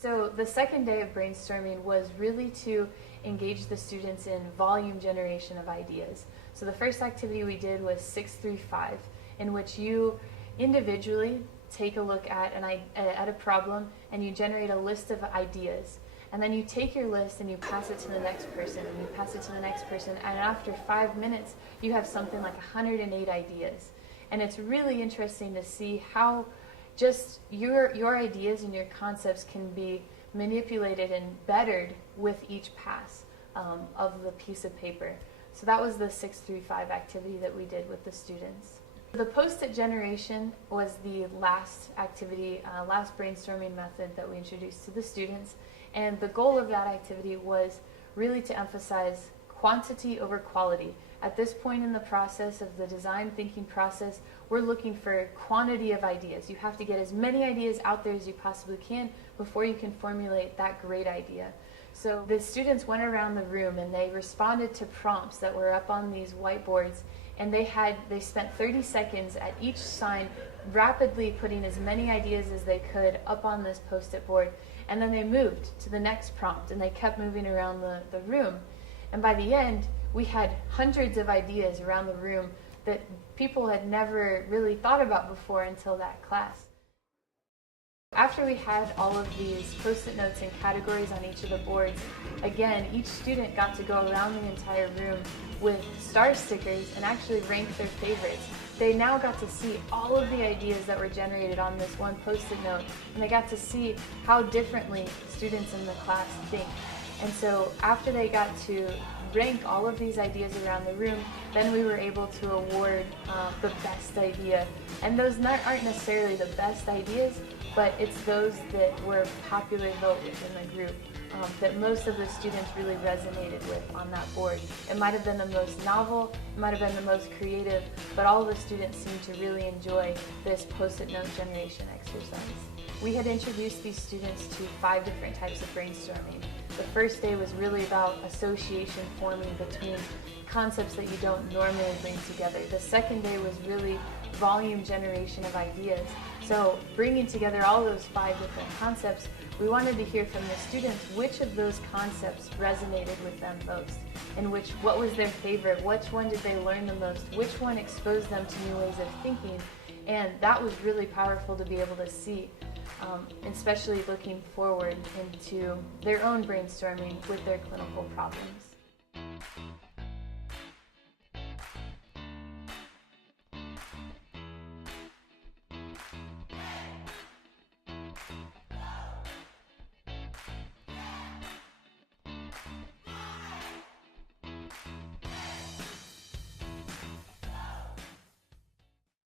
So the second day of brainstorming was really to engage the students in volume generation of ideas. So the first activity we did was 635, in which you individually take a look at a problem and you generate a list of ideas. And then you take your list and you pass it to the next person and you pass it to the next person, and after 5 minutes you have something like 108 ideas. And it's really interesting to see how just your ideas and your concepts can be manipulated and bettered with each pass of the piece of paper. So that was the 635 activity that we did with the students. The post-it generation was the last activity, last brainstorming method that we introduced to the students. And the goal of that activity was really to emphasize quantity over quality. At this point in the process of the design thinking process, we're looking for quantity of ideas. You have to get as many ideas out there as you possibly can before you can formulate that great idea. So the students went around the room and they responded to prompts that were up on these whiteboards, and they spent 30 seconds at each sign rapidly putting as many ideas as they could up on this post-it board, and then they moved to the next prompt and they kept moving around the room. And by the end, we had hundreds of ideas around the room that people had never really thought about before until that class. After we had all of these post-it notes and categories on each of the boards, again, each student got to go around the entire room with star stickers and actually rank their favorites. They now got to see all of the ideas that were generated on this one post-it note, and they got to see how differently students in the class think. And so after they got to rank all of these ideas around the room, then we were able to award the best idea. And those aren't necessarily the best ideas, but it's those that were popular vote within the group that most of the students really resonated with on that board. It might have been the most novel, it might have been the most creative, but all the students seemed to really enjoy this post-it note generation exercise. We had introduced these students to 5 different types of brainstorming. The first day was really about association forming between concepts that you don't normally bring together. The second day was really volume generation of ideas. So bringing together all those 5 different concepts, we wanted to hear from the students which of those concepts resonated with them most, and what was their favorite, which one did they learn the most, which one exposed them to new ways of thinking. And that was really powerful to be able to see, especially looking forward into their own brainstorming with their clinical problems.